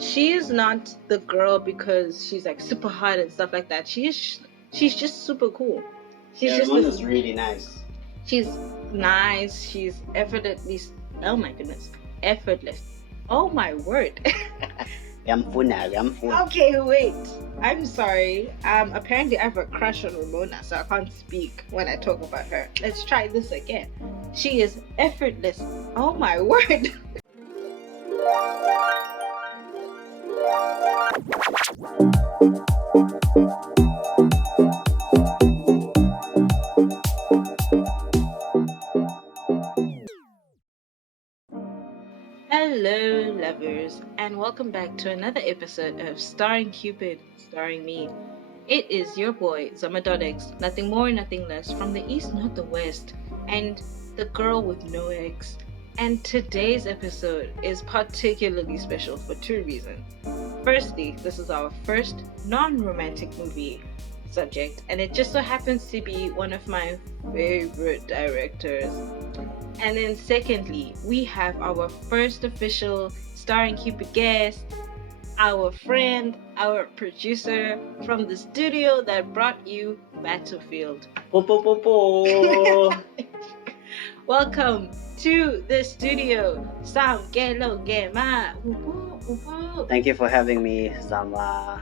She's not the girl because she's like super hot and stuff like that. She's just super cool. Ramona's really nice. She's nice. She's effortlessly. Oh my goodness, effortless. Oh my word. Okay, wait. I'm sorry. Apparently I have a crush on Ramona, so I can't speak when I talk about her. Let's try this again. She is effortless. Oh my word. Hello, lovers, and welcome back to another episode of Starring Cupid, starring me. It is your boy, Zama, nothing more, nothing less, from the east, not the west, and the girl with no ex. And today's episode is particularly special for two reasons. Firstly, this is our first non-romantic movie subject, and it just so happens to be one of my favorite directors. And then secondly, we have our first official Starring Cupid guest, our friend, our producer from the studio that brought you Battlefield. Welcome to the studio, Samkelo Ngema. Thank you for having me, Zama.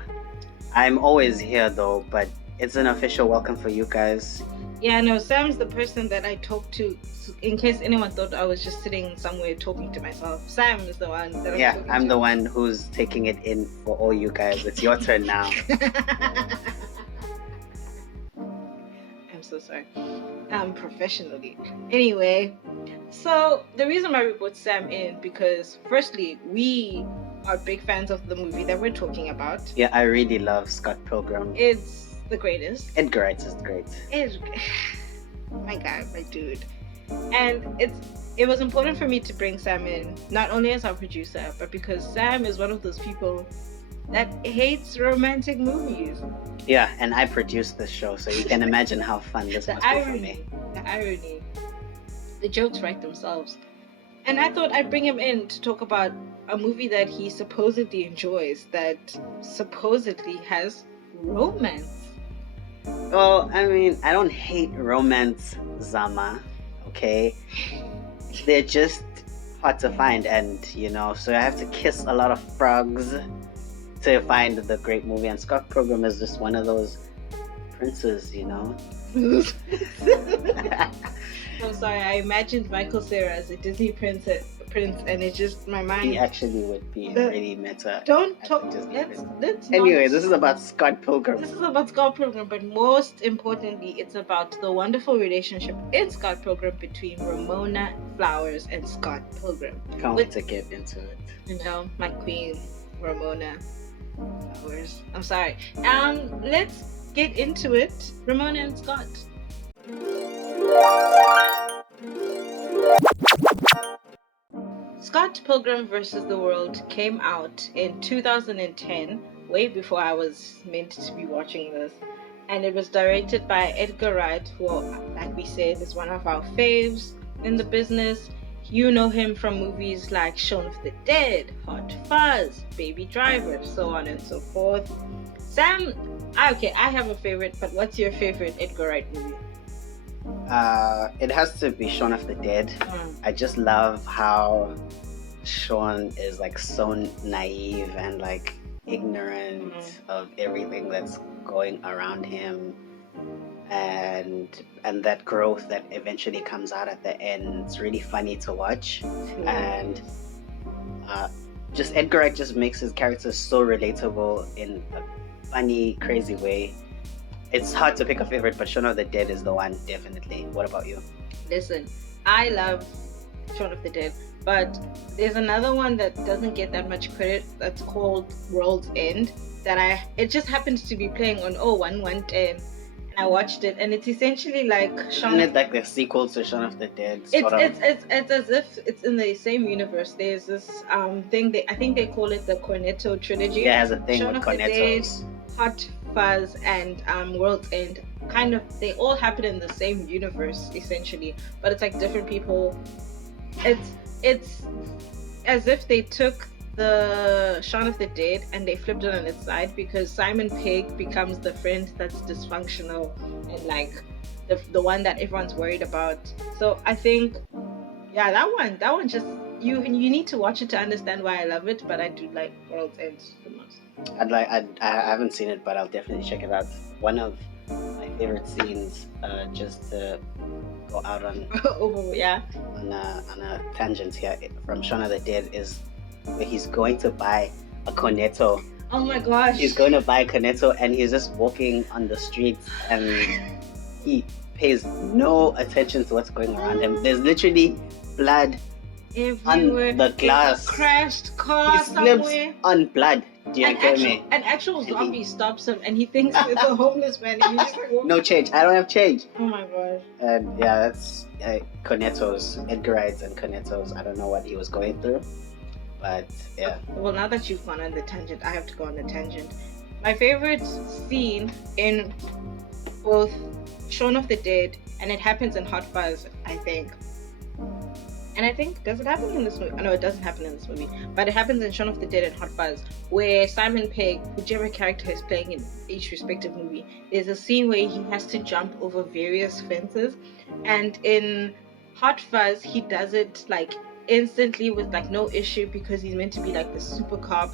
I'm always here though, but it's an official welcome for you guys. Yeah, no, Sam's the person that I talk to in case anyone thought I was just sitting somewhere talking to myself. Sam is the one that I'm the one who's taking it in for all you guys. It's your turn now. I'm so sorry. Professionally. Anyway, so the reason why we brought Sam in, because firstly, we are big fans of the movie that we're talking about. Yeah, I really love Scott Pilgrim. It's the greatest. Edgar Wright is great. My guy, my dude. And it was important for me to bring Sam in, not only as our producer, but because Sam is one of those people that hates romantic movies. Yeah, and I produced this show, so you can imagine how fun this must be for me. The irony. The jokes write themselves. And I thought I'd bring him in to talk about a movie that he supposedly enjoys, that supposedly has romance. Well, I mean, I don't hate romance, Zama, okay? They're just hard to find, and, so I have to kiss a lot of frogs to find the great movie, and Scott Pilgrim is just one of those princes, I'm sorry, I imagined Michael Cera as a Disney prince, and it just, my mind... He actually would be really meta. Don't talk... Let's Anyway, this is about Scott Pilgrim. This is about Scott Pilgrim, but most importantly, it's about the wonderful relationship in Scott Pilgrim between Ramona Flowers and Scott Pilgrim. Can't wait to get into it. My queen, Ramona Flowers. I'm sorry. Let's get into it. Ramona and Scott. Scott Pilgrim vs. the World came out in 2010, way before I was meant to be watching this, and it was directed by Edgar Wright, who, like we said, is one of our faves in the business. You know him from movies like Shaun of the Dead, Hot Fuzz, Baby Driver, so on and so forth. Sam, okay, I have a favorite, but what's your favorite Edgar Wright movie? It has to be Shaun of the Dead. I just love how Shaun is like so naive and like ignorant of everything that's going around him, and that growth that eventually comes out at the end. It's really funny to watch, and just Edgar Wright just makes his characters so relatable in a funny, crazy way. It's hard to pick a favorite, but Shaun of the Dead is the one, definitely. What about you? Listen, I love Shaun of the Dead, but there's another one that doesn't get that much credit that's called World's End, it just happens to be playing on 110, and I watched it, and it's essentially like Isn't it like the sequel to Shaun of the Dead? It's as if it's in the same universe. There's this thing, I think they call it the Cornetto trilogy. Yeah, it has a thing Shaun with of the Cornettos. Dead, Hot Fuzz, and World's End. Kind of, they all happen in the same universe essentially, but it's like different people. It's as if they took the Shaun of the Dead and they flipped it on its side because Simon Pegg becomes the friend that's dysfunctional and like the one that everyone's worried about. So I think, yeah, that one just you need to watch it to understand why I love it. But I do like World's End the most. I haven't seen it, but I'll definitely check it out. One of my favorite scenes, just to go out on on a tangent here from Shaun of the Dead, is where he's going to buy a cornetto. Oh my gosh! He's going to buy a cornetto and he's just walking on the streets and he pays no attention to what's going around him. There's literally blood everywhere. On the glass. A crashed car he slips somewhere. On blood. Do you get me? An actual zombie stops him and he thinks it's a homeless man. And he's just like, no change. I don't have change. Oh my gosh. And yeah, that's cornettos, Edgar Wright and cornettos. I don't know what he was going through. But yeah. Well, now that you've gone on the tangent, I have to go on the tangent. My favorite scene in both Shaun of the Dead and it happens in Hot Fuzz, I think. And I think, does it happen in this movie? No, it doesn't happen in this movie. But it happens in Shaun of the Dead and Hot Fuzz, where Simon Pegg, whichever character is playing in each respective movie, there's a scene where he has to jump over various fences. And in Hot Fuzz, he does it like instantly with like no issue because he's meant to be like the super cop.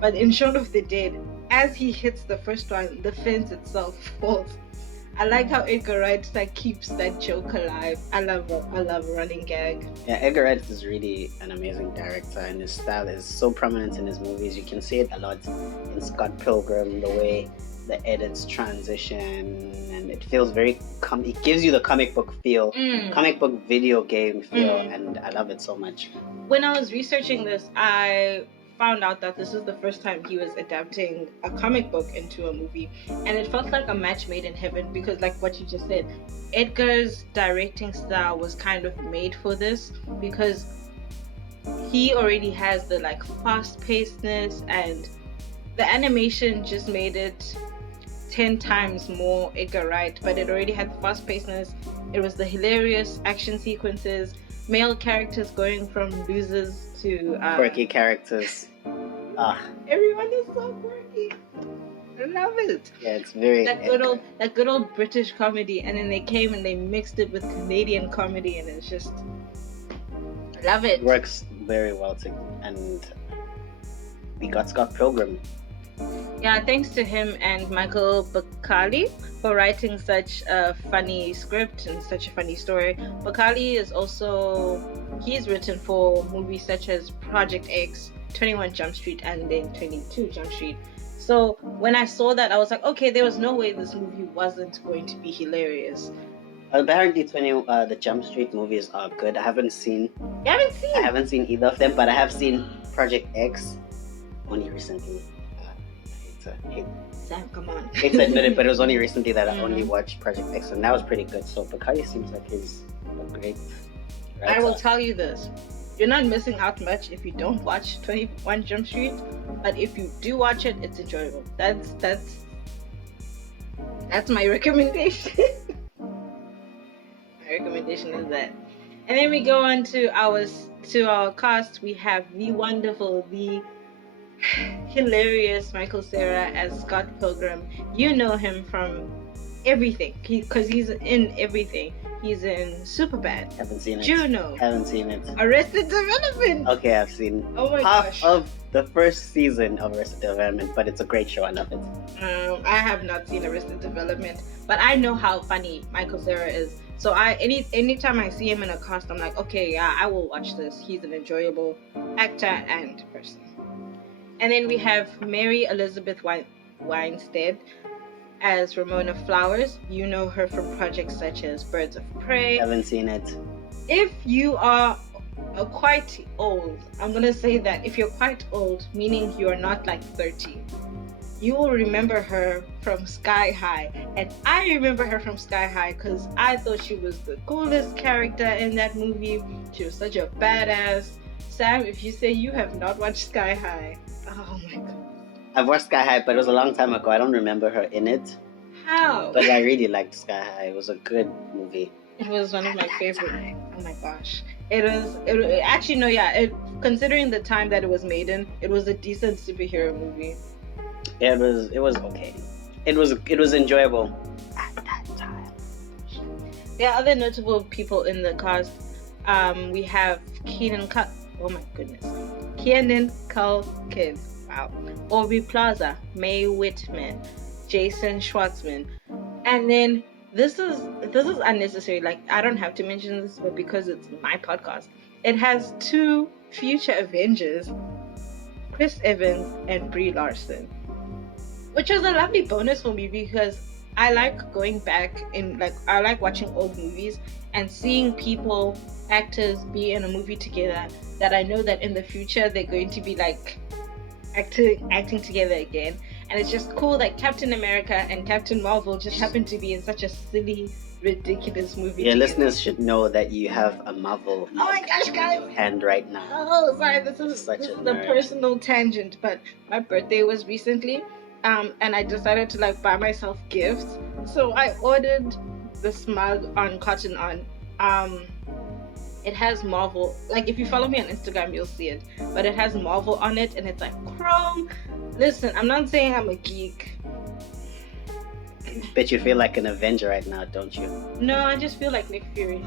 But in Shaun of the Dead, as he hits the first one, the fence itself falls. I like how Edgar Wright like keeps that joke alive. I love running gag. Yeah, Edgar Wright is really an amazing director and his style is so prominent in his movies. You can see it a lot in Scott Pilgrim, the way the edits transition, and it feels very it gives you the comic book feel, comic book video game feel, and I love it so much. When I was researching this, I found out that this is the first time he was adapting a comic book into a movie, and it felt like a match made in heaven because, like what you just said, Edgar's directing style was kind of made for this because he already has the like fast-pacedness, and the animation just made it 10 times more Edgar Wright, but it already had the fast-pacedness. It was the hilarious action sequences, male characters going from losers to quirky characters. Everyone is so quirky. I love it. Yeah, it's very that good old British comedy, and then they came and they mixed it with Canadian comedy, and it's just love it. Works very well and we got Scott Pilgrim. Yeah, thanks to him and Michael Bacali for writing such a funny script and such a funny story. Bacali is he's written for movies such as Project X, 21 Jump Street, and then 22 Jump Street. So when I saw that, I was like, okay, there was no way this movie wasn't going to be hilarious. Apparently, the Jump Street movies are good. I haven't seen either of them, but I have seen Project X only recently. Sam, come on. It's admitted, but it was only recently that I only watched Project X, and that was pretty good. So Bacali seems like he's a great writer. I will tell you this. You're not missing out much if you don't watch 21 Jump Street, but if you do watch it, it's enjoyable. That's my recommendation. My recommendation is that. And then we go on to our cast. We have the wonderful, the hilarious Michael Cera as Scott Pilgrim. You know him from everything because he's in everything. He's in Superbad. Haven't seen it. Juno. Haven't seen it. Arrested Development. Okay, I've seen half of the first season of Arrested Development, but it's a great show. I love it. I have not seen Arrested Development, but I know how funny Michael Cera is. So anytime I see him in a cast, I'm like, okay, yeah, I will watch this. He's an enjoyable actor and person. And then we have Mary Elizabeth Winstead as Ramona Flowers. You know her from projects such as Birds of Prey. Haven't seen it. If you are quite old, I'm going to say that if you're quite old, meaning you're not like 30, you will remember her from Sky High. And I remember her from Sky High because I thought she was the coolest character in that movie. She was such a badass. Sam, if you say you have not watched Sky High, oh my god. I've watched Sky High, but it was a long time ago. I don't remember her in it. How? But I really liked Sky High. It was a good movie. It was one of my favorite. Oh my gosh. It was actually no, yeah. considering the time that it was made in, it was a decent superhero movie. It was okay. It was enjoyable at that time. There are other notable people in the cast. We have Keenan Culkin, wow, Aubrey Plaza, Mae Whitman, Jason Schwartzman, and then this is unnecessary. Like, I don't have to mention this, but because it's my podcast, it has 2 future Avengers, Chris Evans and Brie Larson, which was a lovely bonus for me because I like going back I like watching old movies and seeing actors be in a movie together that I know that in the future they're going to be like acting together again. And it's just cool that Captain America and Captain Marvel just happen to be in such a silly, ridiculous movie. Your listeners should know that you have a Marvel oh my gosh, guys! hand right now. Oh, sorry, this is a personal tangent, but my birthday was recently, and I decided to like buy myself gifts. So I ordered the smug on Cotton On. It has Marvel, like if you follow me on Instagram you'll see it, but it has Marvel on it and it's like chrome. Listen, I'm not saying I'm a geek. Bet you feel like an Avenger right now, don't you? No, I just feel like Nick Fury.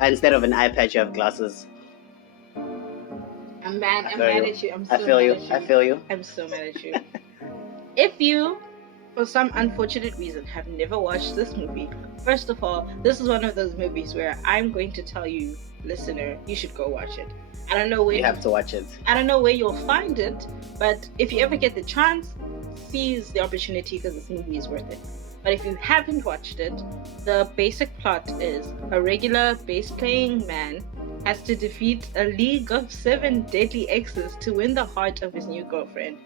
Instead of an eye patch you have glasses. I'm mad at you. I feel you. I'm so mad at you. If you, for some unfortunate reason, have never watched this movie, first of all, this is one of those movies where I'm going to tell you, listener, you should go watch it. I don't know where you have to watch it. I don't know where you'll find it, but if you ever get the chance, seize the opportunity because this movie is worth it. But if you haven't watched it, the basic plot is a regular bass-playing man has to defeat a league of 7 deadly exes to win the heart of his new girlfriend.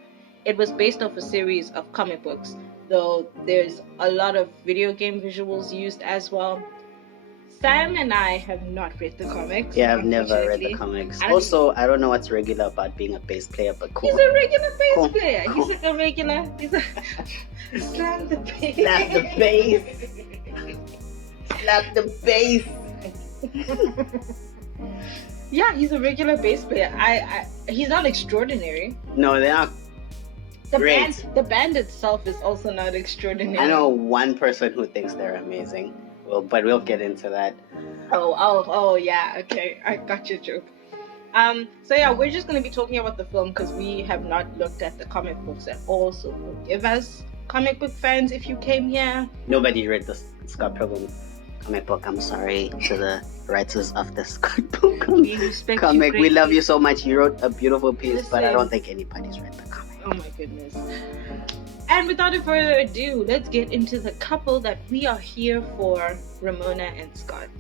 It was based off a series of comic books, though there's a lot of video game visuals used as well. Sam and I have not read the comics. Yeah, I've never read the comics. I don't know what's regular about being a bass player, but cool. He's a regular bass player. Cool. He's like a regular. Slam the bass. Slap the bass. Slap the bass. Yeah, he's a regular bass player. He's not extraordinary. No, they are. The band itself is also not extraordinary. I know one person who thinks they're amazing. Well, but we'll get into that. Oh, yeah. Okay, I got your joke. So yeah, we're just gonna be talking about the film because we have not looked at the comic books at all. So forgive us, comic book fans, if you came here. Nobody read the Scott Pilgrim comic book. I'm sorry to the writers of the Scott Pilgrim comic. We love you so much. You wrote a beautiful piece, but I don't think anybody's read the comic. Oh my goodness. And without further ado, let's get into the couple that we are here for, Ramona and Scott.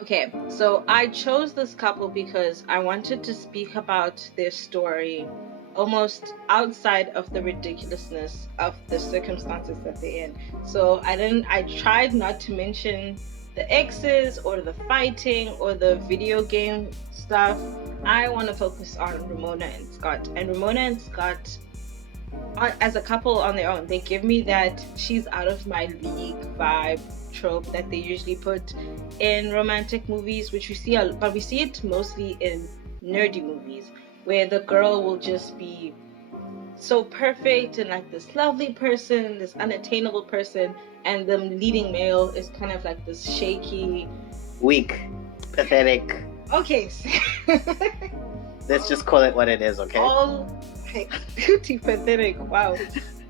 Okay, so I chose this couple because I wanted to speak about their story almost outside of the ridiculousness of the circumstances that they're in. So I tried not to mention the exes or the fighting or the video game stuff. I want to focus on Ramona and Scott. And Ramona and Scott, as a couple on their own, they give me that she's out of my league vibe trope that they usually put in romantic movies, which we see, but we see it mostly in nerdy movies, where the girl will just be so perfect and like this lovely person, this unattainable person, and the leading male is kind of like this shaky, weak, pathetic. Okay. Let's just call it what it is, okay? All beauty pathetic. Wow.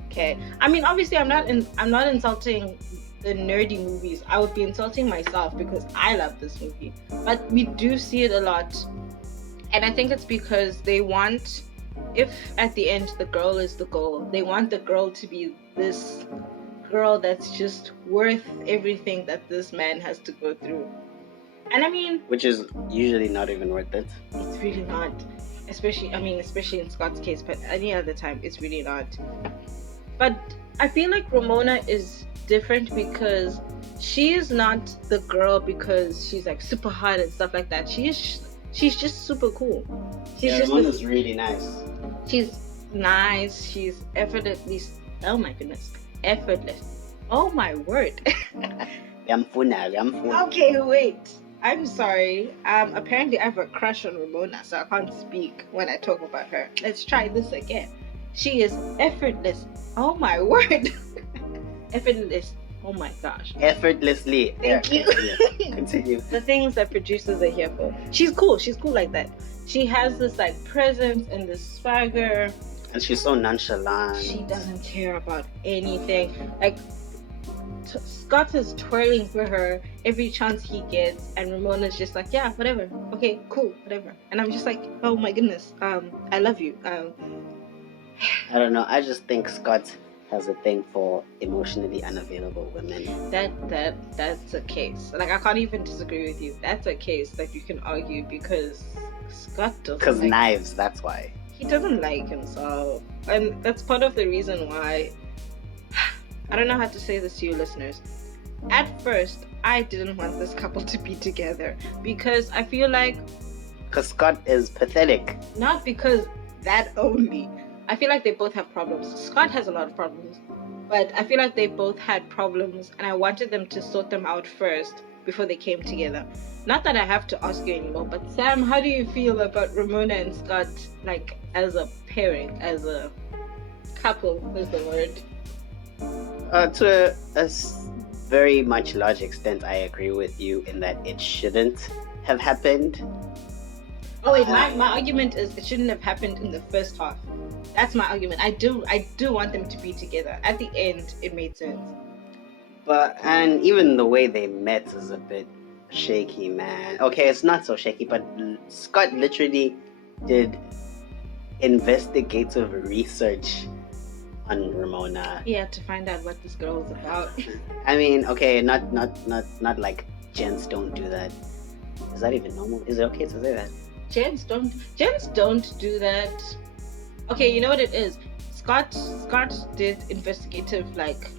Okay. I mean, obviously, I'm not insulting the nerdy movies. I would be insulting myself because I love this movie. But we do see it a lot, and I think it's because they want, if at the end the girl is the goal, they want the girl to be this girl that's just worth everything that this man has to go through. And I mean, which is usually not even worth it. It's really not. Especially in Scott's case, but any other time, it's really not. But I feel like Ramona is different because she is not the girl because she's like super hot and stuff like that. She's just super cool. Ramona's really nice. She's nice. She's Oh my goodness. Effortless. Oh my word. Okay, wait. I'm sorry. Apparently I have a crush on Ramona, so I can't speak when I talk about her. Let's try this again. She is effortless. Oh my word. Effortless. Oh my gosh. Effortlessly. Thank you. Continue. The things that producers are here for. She's cool. She's cool like that. She has this like presence and this swagger. And she's so nonchalant. She doesn't care about anything. Like, Scott is twirling for her every chance he gets, and Ramona's just like, yeah, whatever. Okay, cool, whatever. And I'm just like, oh my goodness, I love you. I don't know. I just think Scott has a thing for emotionally unavailable women. That's a case. Like, I can't even disagree with you. That's a case that you can argue because Scott doesn't. Because knives, that's why. He doesn't like himself, and that's part of the reason why. I don't know how to say this to you listeners. At first, I didn't want this couple to be together because I feel like... Because Scott is pathetic. Not because that only. I feel like they both have problems. Scott has a lot of problems, but I feel like they both had problems, and I wanted them to sort them out first before they came together. Not that I have to ask you anymore, but Sam, how do you feel about Ramona and Scott, like, as a pairing, as a couple, is the word? To a very much large extent, I agree with you in that it shouldn't have happened. Oh wait, my argument is it shouldn't have happened in the first half. That's my argument. I do want them to be together. At the end, it made sense. And even the way they met is a bit shaky, man. Okay, it's not so shaky, but Scott literally did investigative research on Ramona. He had to find out what this girl was about. I mean, okay, not like gents don't do that. Is that even normal? Is it okay to say that? Gents don't do that. Okay, you know what it is? Scott did investigative like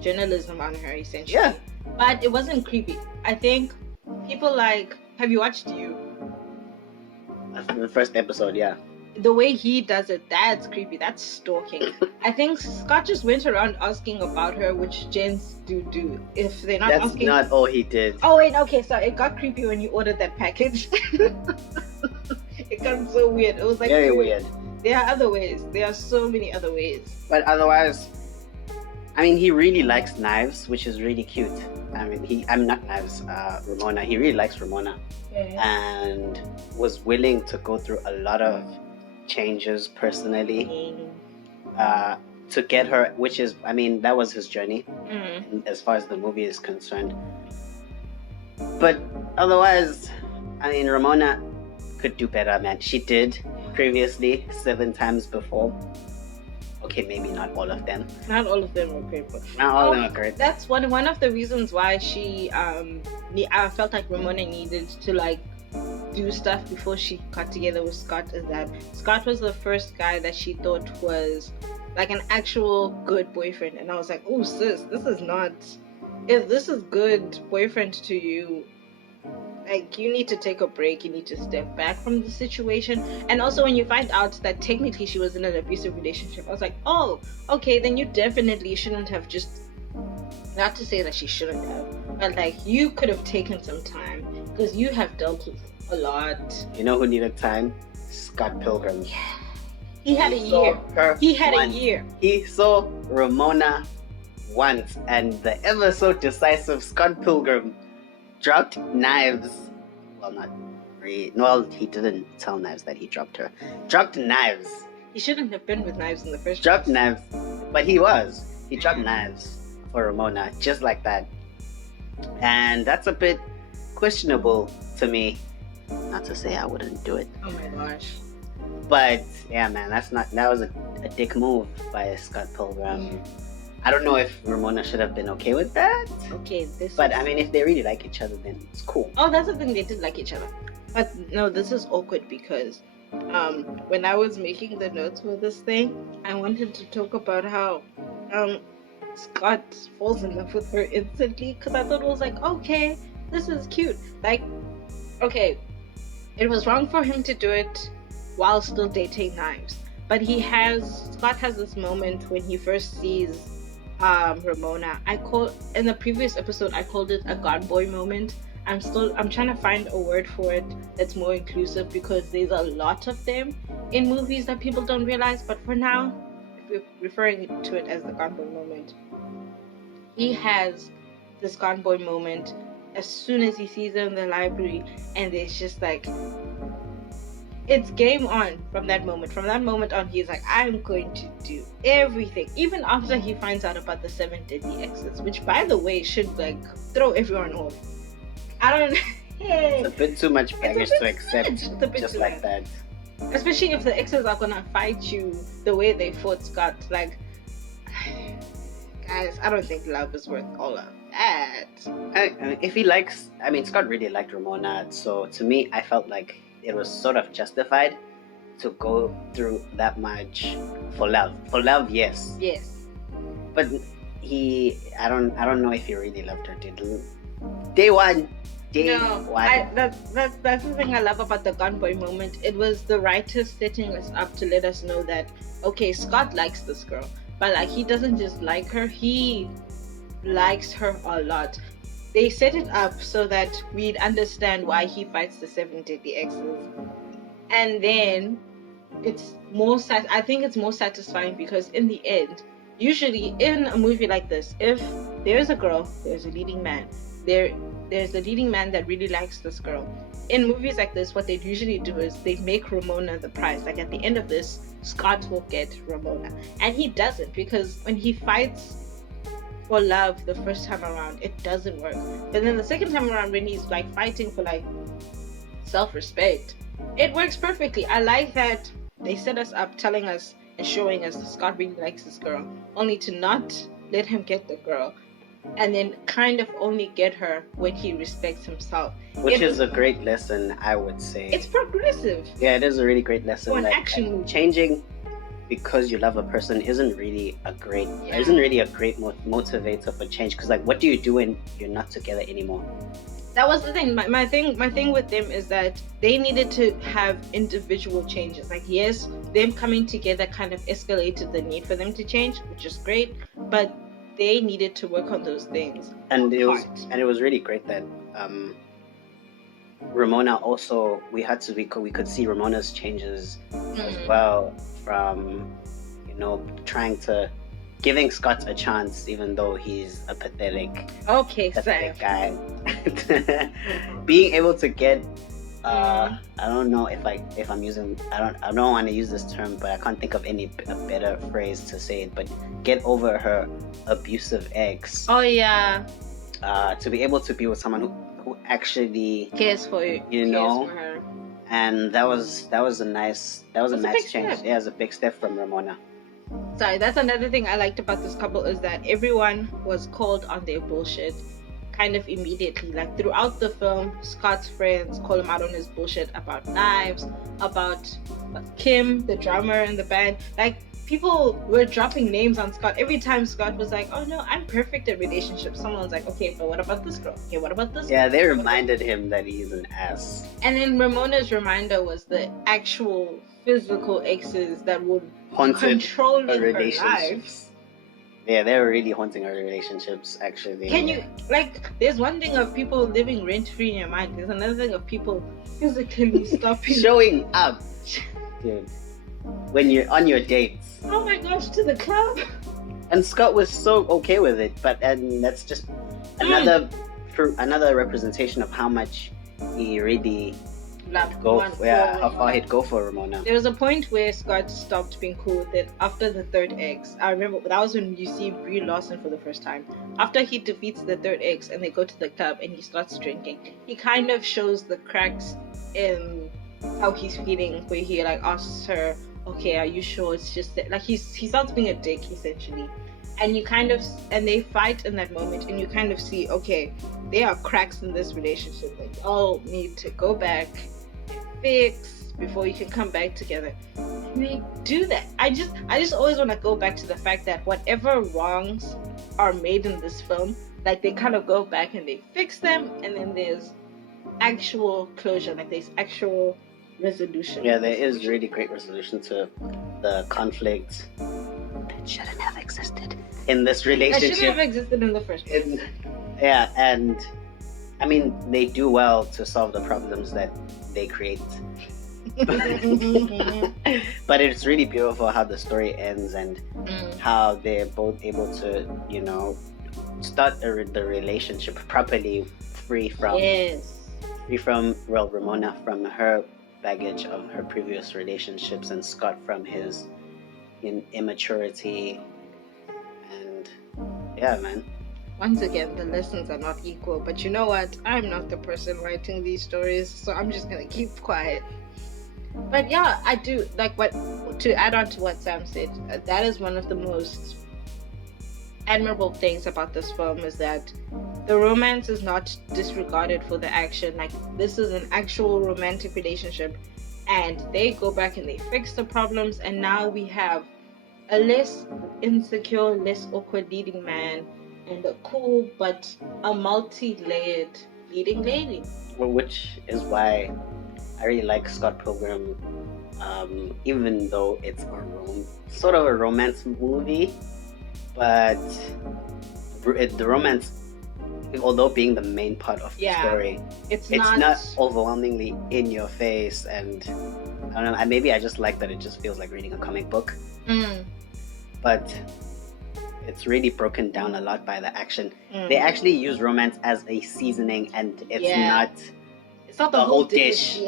journalism on her essentially. Yeah. But it wasn't creepy. I think people like, have you watched You? The first episode, yeah. The way he does it, that's creepy. That's stalking. I think Scott just went around asking about her, which gents do. If they're not asking... That's not all he did. Oh, wait, okay, so it got creepy when you ordered that package. It got so weird. It was like... Very weird. There are other ways. There are so many other ways. But otherwise, I mean, he really likes knives, which is really cute. I mean, Ramona. He really likes Ramona. Yeah. And was willing to go through a lot of changes personally to get her, which is, I mean, that was his journey as far as the movie is concerned. But otherwise, I mean, Ramona could do better, man. She did previously 7 times before. Okay, maybe not all of them. Not all of them were great, but not all of them are great. That's one of the reasons why she I felt like Ramona needed to like do stuff before she got together with Scott. Is that Scott was the first guy that she thought was like an actual good boyfriend, and I was like, oh sis, this is not. If this is good boyfriend to you, like, you need to take a break, you need to step back from the situation. And also when you find out that technically she was in an abusive relationship, I was like, oh, okay, then you definitely shouldn't have just, not to say that she shouldn't have, but like, you could have taken some time, because you have dealt with a lot. You know who needed time? Scott Pilgrim. Yeah. He had a year. He saw Ramona once, and the ever so decisive Scott Pilgrim dropped knives. Well, not really. Well, he didn't tell Knives that he dropped her. Dropped knives. He shouldn't have been with Knives in the first place. Dropped knives. But he was. He dropped knives for Ramona, just like that. And that's a bit questionable to me. Not to say I wouldn't do it. Oh my gosh. But, yeah, man, that was a dick move by Scott Pilgrim. I don't know if Ramona should have been okay with that. Okay, I mean, if they really like each other, then it's cool. Oh, that's the thing, they did like each other. But no, this is awkward because when I was making the notes for this thing, I wanted to talk about how Scott falls in love with her instantly, because I thought it was like, okay, this is cute. Like, okay, it was wrong for him to do it while still dating Knives. But Scott has this moment when he first sees Ramona. In the previous episode I called it a God boy moment. I'm trying to find a word for it that's more inclusive, because there's a lot of them in movies that people don't realize. But for now, if we're referring to it as the God boy moment, he has this God boy moment as soon as he sees her in the library, and it's just like, it's game on from that moment. From that moment on, he's like, I'm going to do everything. Even after he finds out about the 7 deadly exes, which, by the way, should like throw everyone off. I don't. It's a bit too much baggage to accept just like that. Especially if the exes are gonna fight you the way they fought Scott. Like, guys, I don't think love is worth all of that. If he likes, Scott really liked Ramona, so to me, I felt like it was sort of justified to go through that much for love. For love, yes. Yes. But I don't know if he really loved her. Day one. That's the thing I love about the gunboy moment. It was the writers setting us up to let us know that, okay, Scott likes this girl, but like, he doesn't just like her, he likes her a lot. They set it up so that we'd understand why he fights the 7 deadly exes, and then I think it's more satisfying, because in the end, usually in a movie like this, if there's a girl, there's a leading man. There's a leading man that really likes this girl. In movies like this, what they usually do is they make Ramona the prize. Like, at the end of this, Scott will get Ramona. And he doesn't, because when he fights for love the first time around, it doesn't work. But then the second time around, when he's like fighting for like self-respect, it works perfectly. I like that they set us up telling us and showing us that Scott really likes this girl, only to not let him get the girl, and then kind of only get her when he respects himself. Which is a great lesson, I would say. It's progressive. Yeah, it is a really great lesson. For an action movie. Changing because you love a person isn't really a great motivator for change. Because like, what do you do when you're not together anymore? That was the thing. My thing with them is that they needed to have individual changes. Like, yes, them coming together kind of escalated the need for them to change, which is great, but they needed to work on those things. And it was really great that Ramona also, we could see Ramona's changes as well, from giving Scott a chance, even though he's a pathetic guy. Being able to get I don't know if I'm using, I don't want to use this term, but I can't think of a better phrase to say it, but get over her abusive ex. Oh yeah. To be able to be with someone who actually cares for you, cares for her. And that was a nice change. Step. Yeah, it was a big step from Ramona. Sorry, that's another thing I liked about this couple, is that everyone was called on their bullshit kind of immediately. Like, throughout the film, Scott's friends call him out on his bullshit about knives, about Kim, the drummer in the band. Like, people were dropping names on Scott. Every time Scott was like, oh no, I'm perfect at relationships, someone's like, okay, but what about this girl? Okay, what about this girl? Yeah, they reminded him that he's an ass. And then Ramona's reminder was the actual physical exes that would control her relationships. Yeah, they were really haunting her relationships, actually. Can you, like, there's one thing of people living rent-free in your mind. There's another thing of people physically stopping. Showing up. Dude. When you're on your dates. Oh my gosh, to the club. And Scott was so okay with it, and that's just another representation of how much he really how far he'd go for Ramona. There was a point where Scott stopped being cool with it after the third ex. I remember that was when you see Brie Larson for the first time. After he defeats the third ex and they go to the club and he starts drinking, he kind of shows the cracks in how he's feeling, where he like asks her, okay, are you sure it's just that? Like, he starts being a dick essentially, and they fight in that moment, and you kind of see, okay, there are cracks in this relationship that you all need to go back and fix before you can come back together. And they do that. I just always want to go back to the fact that whatever wrongs are made in this film, like, they kind of go back and they fix them, and then there's actual closure, like there's actual resolution. Yeah, there is really great resolution to the conflict that shouldn't have existed in this relationship. That shouldn't have existed in the first place. Yeah, and I mean, they do well to solve the problems that they create. But it's really beautiful how the story ends and how they're both able to, you know, start the relationship properly, free from Ramona from her baggage of her previous relationships, and Scott from his immaturity. And yeah, man. Once again, the lessons are not equal, but you know what? I'm not the person writing these stories, so I'm just gonna keep quiet. But yeah, I do like to add on to what Sam said, that is one of the most admirable things about this film, is that the romance is not disregarded for the action. Like, this is an actual romantic relationship, and they go back and they fix the problems, and now we have a less insecure, less awkward leading man and a cool but a multi-layered leading lady. Well, which is why I really like Scott Pilgrim, even though it's sort of a romance movie, but the romance, although being the main part of the story, it's not overwhelmingly in your face. And I don't know, maybe I just like that it just feels like reading a comic book. But it's really broken down a lot by the action. They actually use romance as a seasoning, and it's not the whole dish.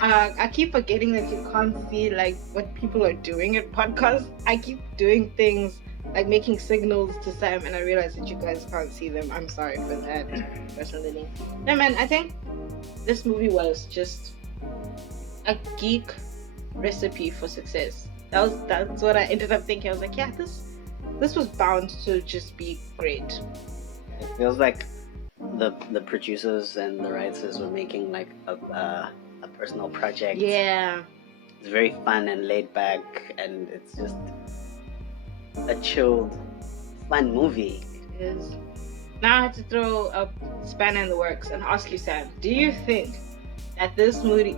I keep forgetting that you can't see like what people are doing in podcasts. I keep doing things like making signals to Sam, and I realize that you guys can't see them. I'm sorry for that, personally. No, man, I think this movie was just a geek recipe for success. That's what I ended up thinking. I was like, yeah, this was bound to just be great. It feels like the producers and the writers were making like a personal project. Yeah. It's very fun and laid back, and it's just a chilled, fun movie. It is. Now I have to throw a spanner in the works and ask you, Sam, do you think that this movie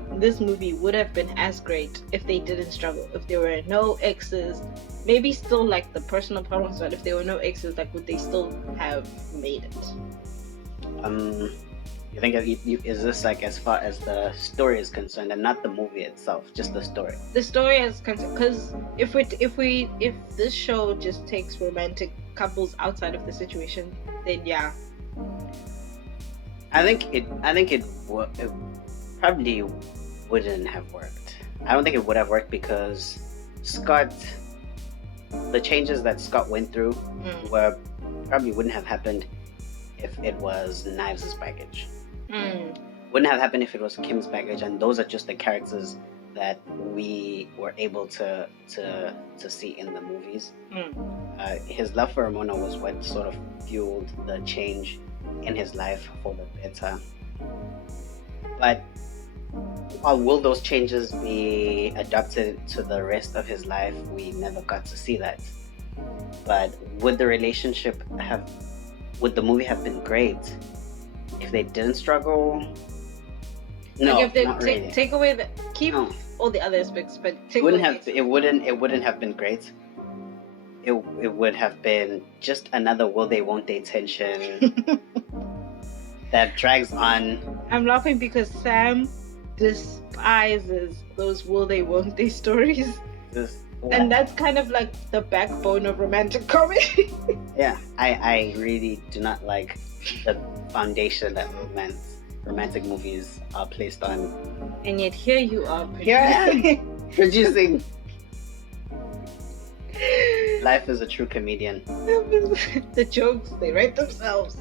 would have been as great if they didn't struggle, if there were no exes, maybe still like the personal problems, but if there were no exes, like, would they still have made it? You think is this like as far as the story is concerned, and not the movie itself, just the story? The story is concerned, because if this show just takes romantic couples outside of the situation, then yeah. I think it probably wouldn't have worked. I don't think it would have worked because the changes that Scott went through probably wouldn't have happened if it was Knives' baggage. Wouldn't have happened if it was Kim's baggage, and those are just the characters that we were able to see in the movies. His love for Ramona was what sort of fueled the change in his life for the better. But will those changes be adapted to the rest of his life? We never got to see that. But would the movie have been great if they didn't struggle? No, like if they not really. Take away all the other aspects, but it wouldn't have been great. It would have been just another will they won't they tension that drags on. I'm laughing because Sam despises those will they won't they stories. And that's kind of like the backbone of romantic comedy. Yeah, I really do not like the foundation that romantic movies are placed on. And yet here you are producing. Life is a true comedian. The jokes, they write themselves.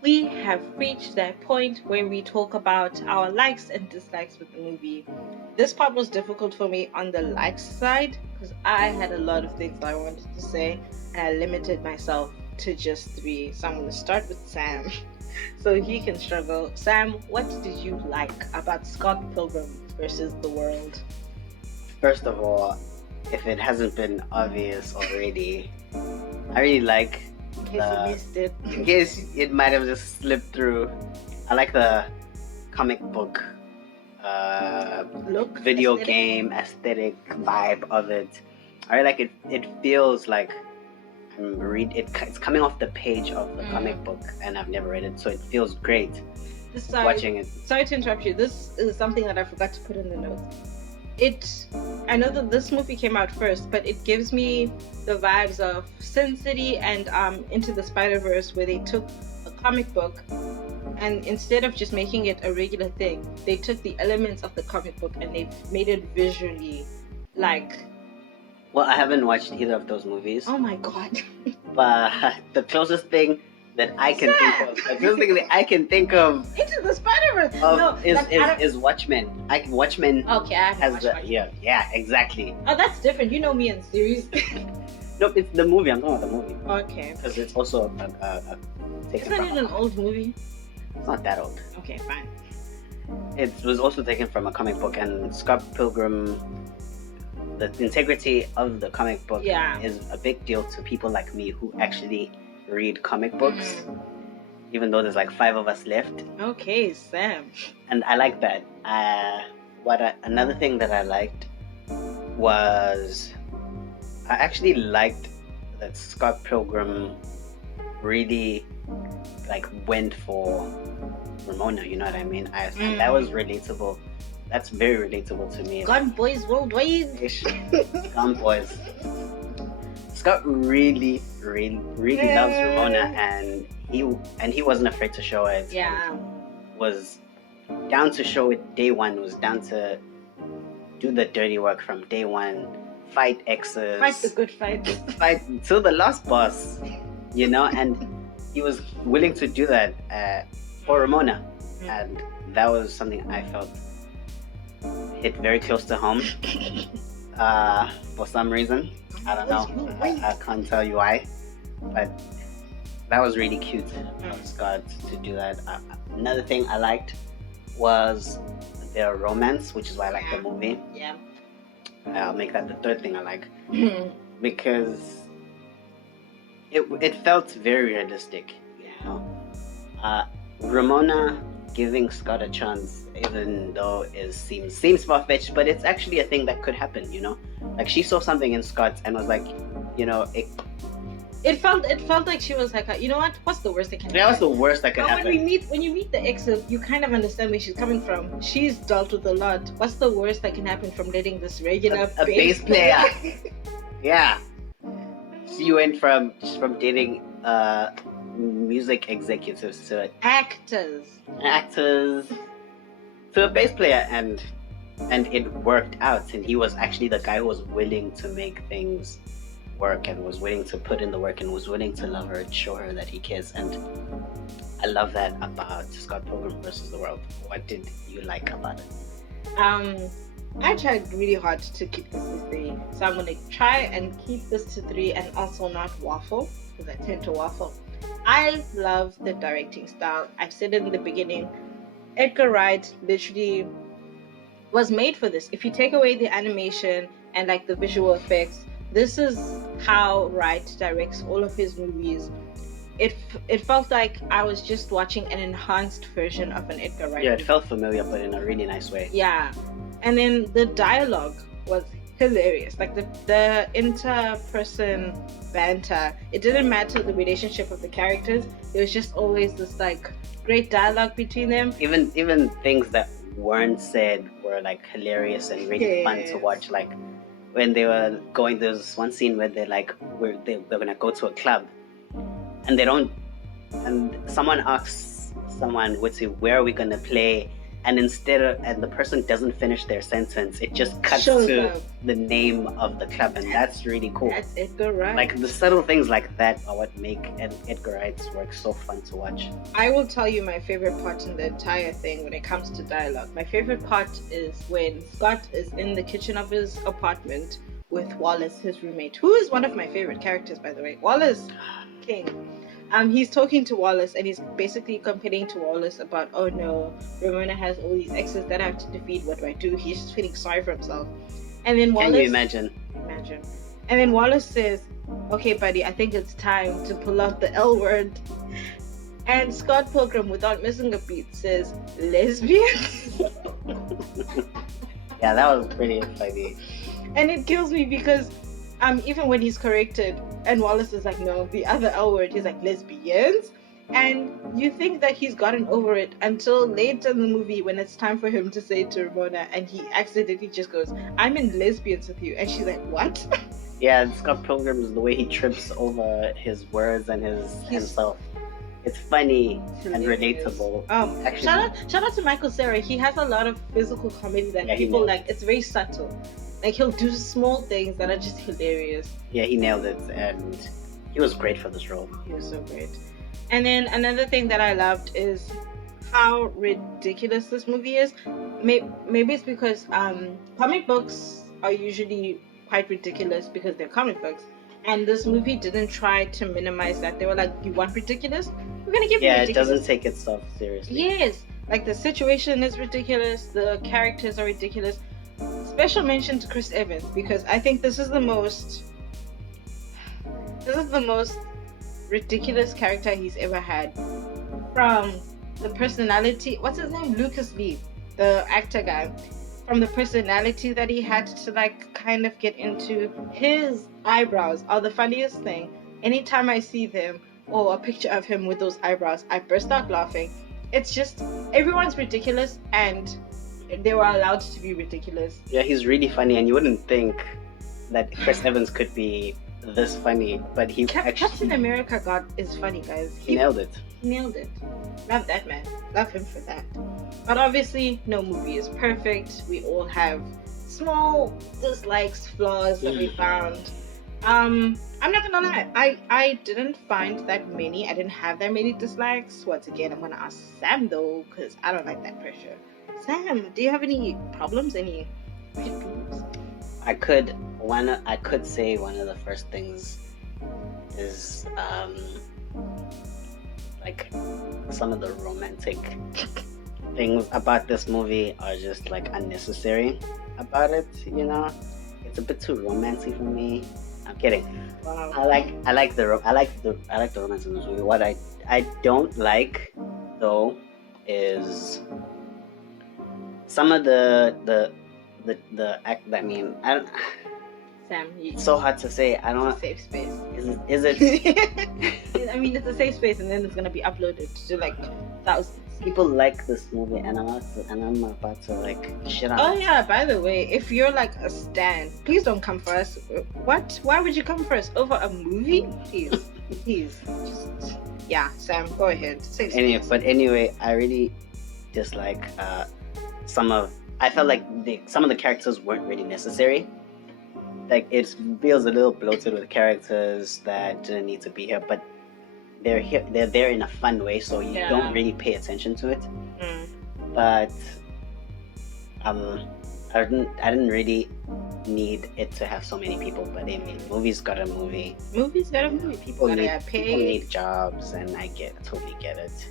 We have reached that point where we talk about our likes and dislikes with the movie. This part was difficult for me on the likes side because I had a lot of things I wanted to say, and I limited myself to just 3. So I'm going to start with Sam so he can struggle. Sam, what did you like about Scott Pilgrim versus the World? First of all, if it hasn't been obvious already, I really like In case you missed it. In case it might have just slipped through. I like the comic book Look, video aesthetic. game aesthetic vibe of it. I really like it. It feels like it's coming off the page of the comic book, and I've never read it, so it feels great watching it. Sorry to interrupt you. This is something that I forgot to put in the notes. I know that this movie came out first, but it gives me the vibes of Sin City and Into the Spider-Verse, where they took a comic book and instead of just making it a regular thing, they took the elements of the comic book and they made it visually like... Well, I haven't watched either of those movies. Oh my god. But the closest thing that I can think of Into the Spider-Verse is Watchmen. Watchmen okay, I haven't watched Watchmen. Yeah, exactly. Oh, that's different. You know me in series. Nope, it's the movie. I'm talking about the movie. Okay. Because it's also taken Isn't it an old movie? It's not that old. Okay, fine. It was also taken from a comic book, and Scott Pilgrim, the integrity of the comic book is a big deal to people like me who actually read comic books, even though there's like 5 of us left. Okay, Sam. And I like that. Another thing that I liked was I actually liked that Scott Pilgrim really like went for Ramona, you know what I mean? And that was relatable. That's very relatable to me. Gun boys worldwide. Gun boys. Scott really loves Ramona, and he wasn't afraid to show it. Yeah. Was down to show it day one. Was down to do the dirty work from day one. Fight exes. Fight the good fight. Fight till the last boss. You know, and he was willing to do that for Ramona, and that was something I felt hit very close to home. For some reason. I don't know. I can't tell you why, but that was really cute of Scott to do that. Another thing I liked was their romance, which is why I like the movie. Yeah. I'll make that the third thing I like because it felt very realistic. You know, Ramona giving Scott a chance, even though it seems far-fetched, but it's actually a thing that could happen, you know? Like, she saw something in Scott and was like, you know, it felt like she was like, you know what? What's the worst that can happen? That was the worst that could happen. When you meet the exes, you kind of understand where she's coming from. She's dealt with a lot. What's the worst that can happen from letting this regular a bass player? Yeah. She went from dating music executives to actors to a bass player, and it worked out, and he was actually the guy who was willing to make things work and was willing to put in the work and was willing to love her and show her that he cares. And I love that about Scott Pilgrim versus the World. What did you like about it? I tried really hard to keep this to 3, so I'm gonna try and keep this to 3 and also not waffle, because I tend to waffle. I love the directing style. I've said it in the beginning, Edgar Wright literally was made for this. If you take away the animation and like the visual effects, this is how Wright directs all of his movies. It felt like I was just watching an enhanced version of an Edgar Wright movie. It felt familiar, but in a really nice way. Yeah. And then the dialogue was hilarious. Like the inter-person banter, it didn't matter the relationship of the characters. There was just always this like great dialogue between them. Even things that weren't said were like hilarious and really fun to watch. Like when they were going, there's one scene where they're like, they're gonna go to a club, and someone asks someone, where are we gonna play? And and the person doesn't finish their sentence, it just cuts to the name of the club, and that's really cool. That's Edgar Wright. Like the subtle things like that are what make Edgar Wright's work so fun to watch. I will tell you my favorite part in the entire thing when it comes to dialogue. My favorite part is when Scott is in the kitchen of his apartment with Wallace, his roommate, who is one of my favorite characters, by the way. Wallace King. He's talking to Wallace, and he's basically complaining to Wallace about, oh no, Ramona has all these exes that I have to defeat. What do I do? He's just feeling sorry for himself. And then Wallace... Can you imagine? Imagine. And then Wallace says, okay, buddy, I think it's time to pull out the L word. And Scott Pilgrim, without missing a beat, says lesbians. Yeah, that was pretty funny. And it kills me because even when he's corrected and Wallace is like, no, the other L word, he's like, lesbians. And you think that he's gotten over it until later in the movie when it's time for him to say it to Ramona, and he accidentally just goes, I'm in lesbians with you. And she's like, what? Yeah, Scott Pilgrim is the way he trips over his words and himself. It's funny and relatable. Actually, shout out to Michael Cera. He has a lot of physical comedy that people like. It's very subtle. Like, he'll do small things that are just hilarious. Yeah, he nailed it, and he was great for this role. He was so great. And then another thing that I loved is how ridiculous this movie is. Maybe it's because comic books are usually quite ridiculous because they're comic books. And this movie didn't try to minimize that. They were like, you want ridiculous? We're going to give you ridiculous. Yeah, it doesn't take itself seriously. Yes. Like, the situation is ridiculous. The characters are ridiculous. Special mention to Chris Evans, because I think this is the most ridiculous character he's ever had. From the personality, what's his name? Lucas Lee, the actor guy. From the personality that he had to like kind of get into, his eyebrows are the funniest thing. Anytime I see them or a picture of him with those eyebrows, I burst out laughing. It's just, everyone's ridiculous and they were allowed to be ridiculous. Yeah, he's really funny, and you wouldn't think that Chris Evans could be this funny, but he Captain America is funny, guys. He nailed it. He nailed it. Love that man. Love him for that. But obviously, no movie is perfect. We all have small dislikes, flaws that we found. I'm not gonna lie. I didn't find that many. I didn't have that many dislikes. Once again, I'm gonna ask Sam though, because I don't like that pressure. Sam, do you have any problems? Any peeves? I could say one of the first things is like some of the romantic things about this movie are just like unnecessary about it, you know? It's a bit too romancy for me. I'm kidding. Wow. I like the romance in this movie. What I don't like though is some of the act. I mean, I don't. Sam, it's so hard to say. I don't. It's a safe space. Is it? I mean, it's a safe space, and then it's gonna be uploaded to like thousands. People like this movie, and I'm about to like shit on. Oh yeah, by the way, if you're like a stan, please don't come for us. What? Why would you come for us over a movie? Please. Just, yeah, Sam, go ahead. Anyway, I really dislike I felt like some of the characters weren't really necessary. Like, it feels a little bloated with characters that didn't need to be here, but they're there in a fun way, so you don't really pay attention to it. But I didn't really need it to have so many people, but I mean, movies got a movie. People need jobs, and I totally get it.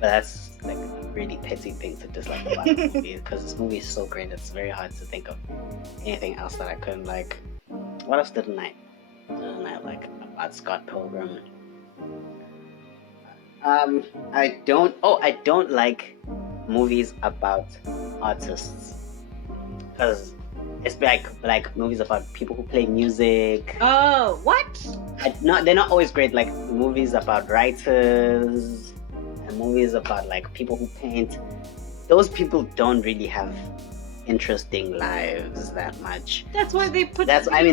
But that's like a really petty thing to dislike about the movie, because this movie is so great. It's very hard to think of anything else that I couldn't like. What else didn't I like about Scott Pilgrim? I don't like movies about artists, because it's like movies about people who play music. Oh, what? They're not always great. Like movies about writers and movies about like people who paint. Those people don't really have interesting lives that much. That's why they put. That's like,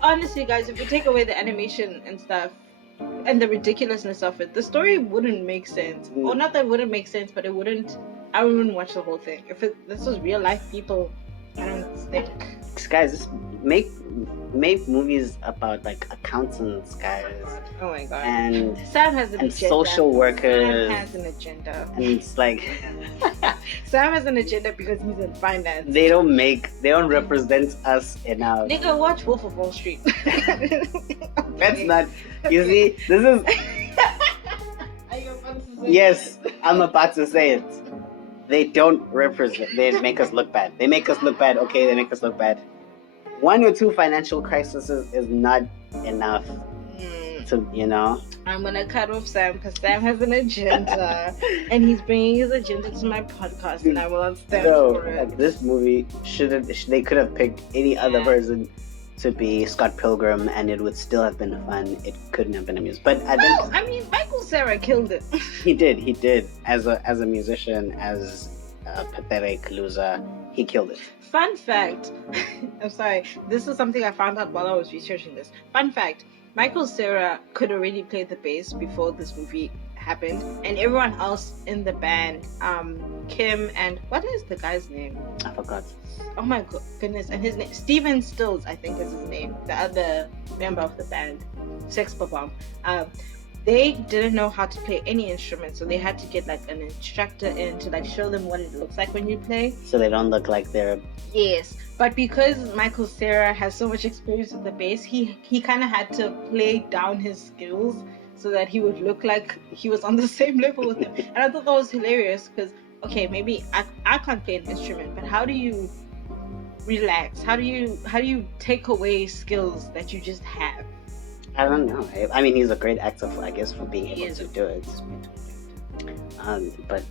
honestly, guys, if you take away the animation and stuff and the ridiculousness of it, the story wouldn't make sense. Or not that it wouldn't make sense, but I wouldn't watch the whole thing. If this was real life people, I don't think. Guys, just make movies about like accountants, guys. Oh my god. And Sam has an agenda. Social workers. Sam has an agenda. And it's like Sam has an agenda because he's in finance. They don't represent us enough. Nigga, watch Wolf of Wall Street. That's not. You see, this is. Are you about to say yes, I'm about to say it. They don't represent. They make us look bad. Okay, they make us look bad. 1 or 2 financial crises is not enough to, you know. I'm gonna cut off Sam because Sam has an agenda, and he's bringing his agenda to my podcast, and I will not stand for it. Like, this movie they could have picked any other person to be Scott Pilgrim, and it would still have been fun. It couldn't have been amusing. But I mean, Michael Cera killed it. He did. As a musician, as a pathetic loser, he killed it. Fun fact. I'm sorry. This is something I found out while I was researching this. Fun fact. Michael Cera could already play the bass before this movie happened, and everyone else in the band, Kim and what is the guy's name? I forgot. Oh my goodness! And his name, Steven Stills, I think is his name. The other member of the band, Sex Bomb. They didn't know how to play any instrument, so they had to get like an instructor in to like show them what it looks like when you play. So they don't look like they're... Yes, but because Michael Cera has so much experience with the bass, he kind of had to play down his skills so that he would look like he was on the same level with them. And I thought that was hilarious because, okay, maybe I can't play an instrument, but how do you relax? How do you take away skills that you just have? I don't know. I mean, he's a great actor, I guess, for being able to do it. But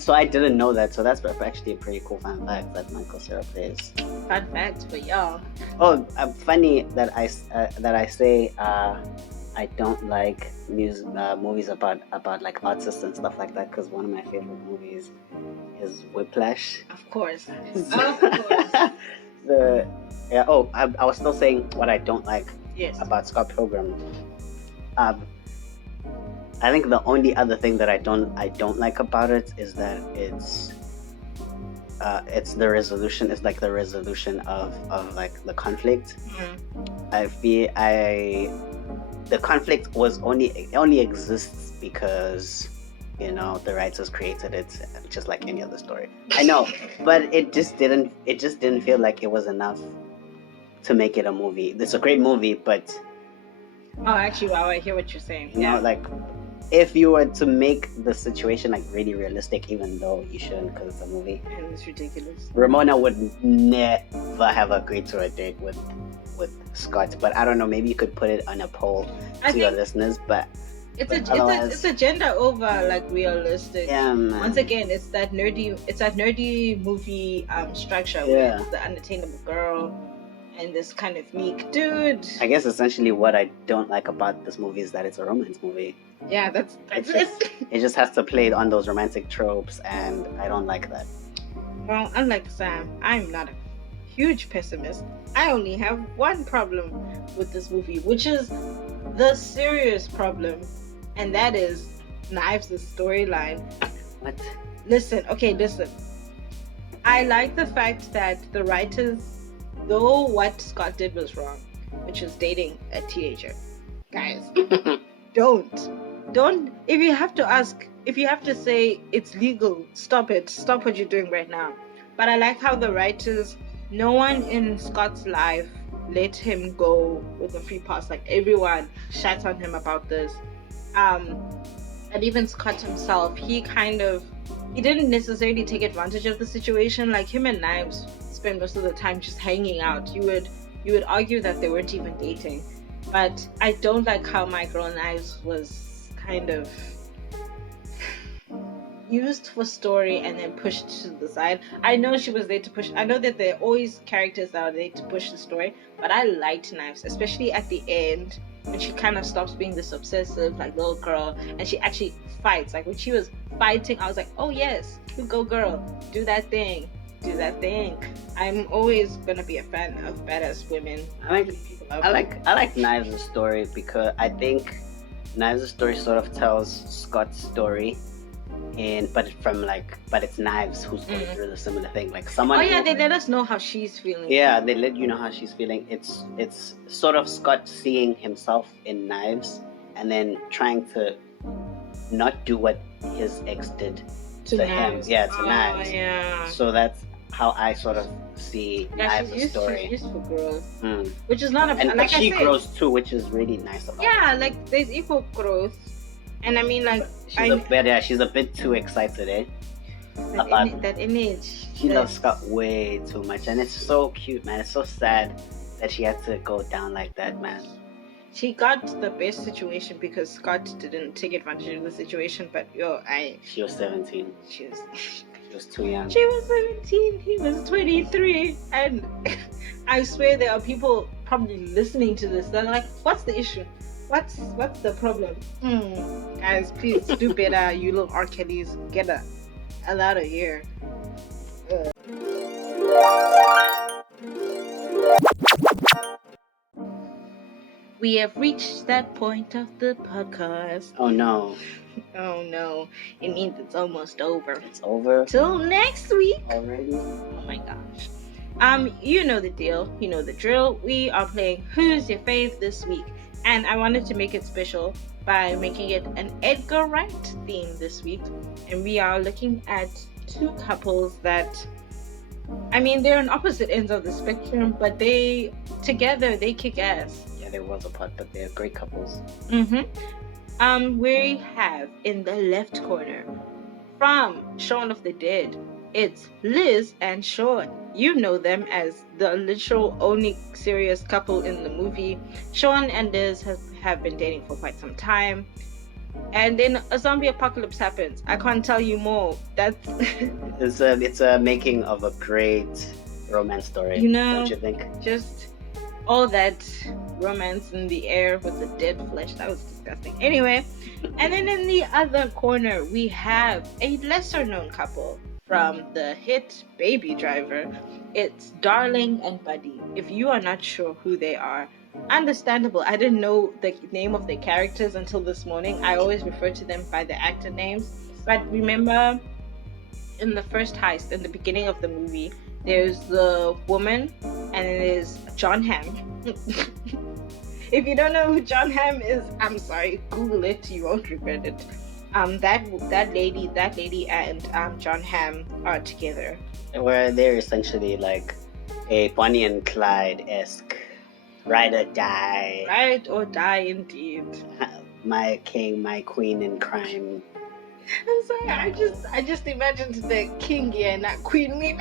so I didn't know that. So that's actually a pretty cool fun fact that Michael Cera plays. Fun fact for y'all. Oh, funny that I say I don't like movies about like artists and stuff like that, because one of my favorite movies is Whiplash. Of course. I was still saying what I don't like. Yes. About Scott Pilgrim. I think the only other thing that I don't like about it is that it's the resolution. It's like the resolution of like the conflict. The conflict only exists because, you know, the writers created it, just like any other story. I know, but it just didn't feel like it was enough to make it a movie. It's a great movie, but... Oh, actually, wow, I hear what you're saying. You know, like, if you were to make the situation, like, really realistic, even though you shouldn't because it's a movie. And it's ridiculous. Ramona would never have agreed to a date with Scott, but I don't know, maybe you could put it on a poll to your listeners, but... It's a gender over, like, realistic. Yeah, man. Once again, it's that nerdy movie structure where it's the unattainable girl and this kind of meek dude. I guess essentially what I don't like about this movie is that it's a romance movie. Yeah, that's it just has to play on those romantic tropes, and I don't like that. Well, unlike Sam, I'm not a huge pessimist. I only have one problem with this movie, which is the serious problem, and that is Knives' storyline. What? Listen. I like the fact that the writers, though what Scott did was wrong, which is dating a teenager. Guys, don't. If you have to say it's legal, stop it. Stop what you're doing right now. But I like how the writers, no one in Scott's life let him go with a free pass. Like, everyone shat on him about this. And even Scott himself, he didn't necessarily take advantage of the situation. Like, him and Knives spend most of the time just hanging out. You would argue that they weren't even dating. But I don't like how my girl Knives was kind of used for story and then pushed to the side. I know she was there to push. I know that there are always characters that are there to push the story, but I liked Knives, especially at the end when she kind of stops being this obsessive like little girl and she actually fights. Like, when she was fighting, I was like, oh yes, you go girl, do that thing. I'm always gonna be a fan of badass women. I like Knives' story because I think Knives' story sort of tells Scott's story, but it's Knives who's going through the similar thing. Like, someone. Oh yeah, they let us know how she's feeling. Yeah, they let you know how she's feeling. It's sort of Scott seeing himself in Knives and then trying to not do what his ex did to him. Yeah, to Knives. Yeah. So that's how I sort of see Knives' story. She's used for growth, which is not a. And like, she grows too, which is really nice about her. Yeah, like, there's equal growth, and I mean, like, she's a bit too excited, eh? That image. She loves Scott way too much, and it's so cute, man. It's so sad that she had to go down like that, man. She got the best situation because Scott didn't take advantage of the situation, but She was 17. She was too young. She was 17, he was 23, and I swear there are people probably listening to this. They're like, what's the issue? What's the problem? Guys, please do better, you little R. Kellys. Get the hell out of here. We have reached that point of the podcast. Oh no. Oh no. It means it's almost over. It's over? Till next week. Already? Oh my gosh. You know the deal. You know the drill. We are playing Who's Your Fave this week. And I wanted to make it special by making it an Edgar Wright theme this week. And we are looking at two couples that, I mean, they're on opposite ends of the spectrum, but together they kick ass. Yeah, they're worlds apart, but they're great couples. We have in the left corner from Shaun of the Dead, it's Liz and Sean. You know them as the literal only serious couple in the movie. Sean and Liz have been dating for quite some time. And then a zombie apocalypse happens. I can't tell you more. It's a making of a great romance story. You know, don't you think? Just all that romance in the air with the dead flesh. That was disgusting. Anyway, and then in the other corner we have a lesser known couple from the hit Baby Driver. It's Darling and Buddy. If you are not sure who they are, understandable. I didn't know the name of the characters until this morning. I always refer to them by the actor names. But remember, in the first heist, in the beginning of the movie, there's the woman and there's John Hamm. If you don't know who John Hamm is, I'm sorry, Google it, you won't regret it. That lady and John Hamm are together. Where they're essentially like a Bonnie and Clyde-esque ride or die. Ride or die, indeed. My king, my queen in crime. I'm sorry, I just imagined the king here, not queen me.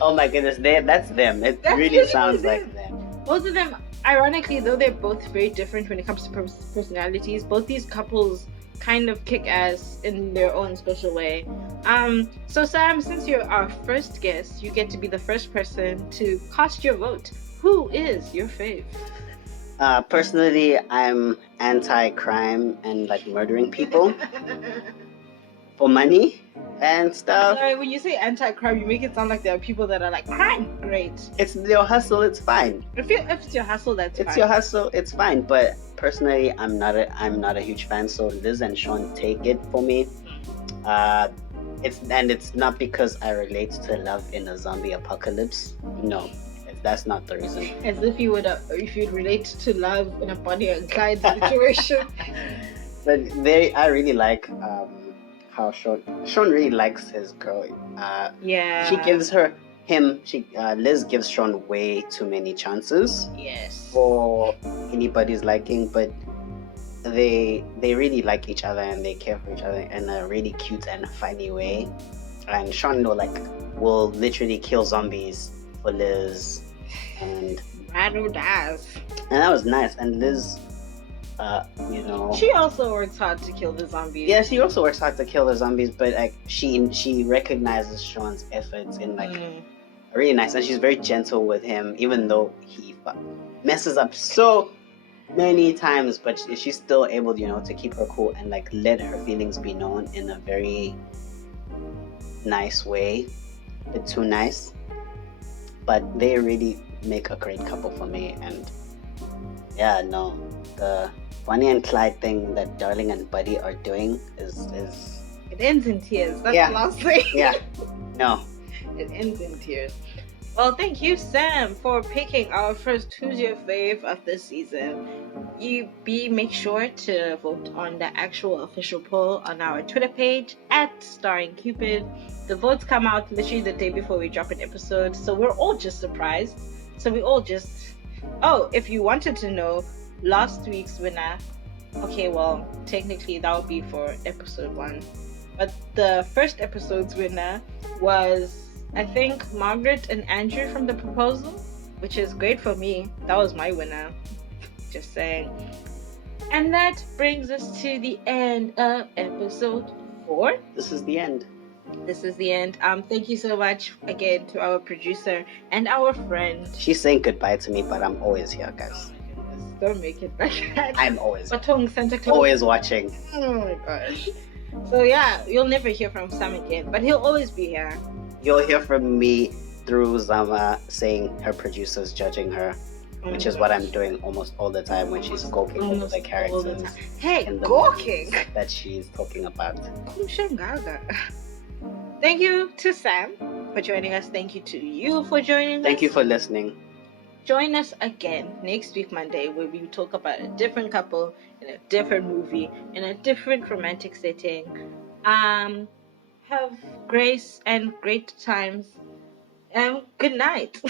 Oh my goodness, that's them. It really sounds like them. Both of them, ironically, though they're both very different when it comes to personalities, both these couples kind of kick ass in their own special way. So Sam, since you're our first guest, you get to be the first person to cast your vote. Who is your fave? Personally, I'm anti-crime and like murdering people for money and stuff. Sorry, when you say anti-crime, you make it sound like there are people that are like, crime, great. It's your hustle, it's fine. If it's your hustle, that's fine. It's your hustle, it's fine. But personally, I'm not a huge fan. So Liz and Sean take it for me. It's not because I relate to love in a zombie apocalypse. No. That's not the reason. As if you'd relate to love in a Bonnie and Clyde situation. But I really like how Sean really likes his girl. Yeah. She gives Liz gives Sean way too many chances. Yes. For anybody's liking, but they really like each other and they care for each other in a really cute and funny way. And Sean will literally kill zombies for Liz. And Rado dies. And that was nice. And Liz, she also works hard to kill the zombies. Yeah, she also works hard to kill the zombies, but she recognizes Sean's efforts in really nice, and she's very gentle with him, even though he messes up so many times, but she's still able, to keep her cool and let her feelings be known in a very nice way. A bit too nice. But they really make a great couple for me, and the Bonnie and Clyde thing that Darling and Buddy are doing is it ends in tears. That's the last thing. Yeah. No. It ends in tears. Well, thank you, Sam, for picking our first Who's Your Fave of this season. Make sure to vote on the actual official poll on our Twitter page @StarringCupid. The votes come out literally the day before we drop an episode, so we're all just surprised. So we all just... Oh, if you wanted to know last week's winner, okay, well, technically that would be for episode 1. But the first episode's winner was, I think, Margaret and Andrew from The Proposal, which is great for me. That was my winner. Just saying. And that brings us to the end of episode 4. This is the end. This is the end. Thank you so much again to our producer and our friend. She's saying goodbye to me, but I'm always here, guys. Don't make it like that. I'm always Batong Santa Claus. always watching. Oh my gosh. So yeah, you'll never hear from Sam again, but he'll always be here. You'll hear from me through Zama saying her producer's judging her, which is what I'm doing almost all the time when she's gawking over the characters. Hey, in the gawking that she's talking about. Thank you to Sam for joining us. Thank you to you for joining us. Thank you for listening. Join us again next week, Monday, where we talk about a different couple in a different movie in a different romantic setting. Have grace and great times. Good night.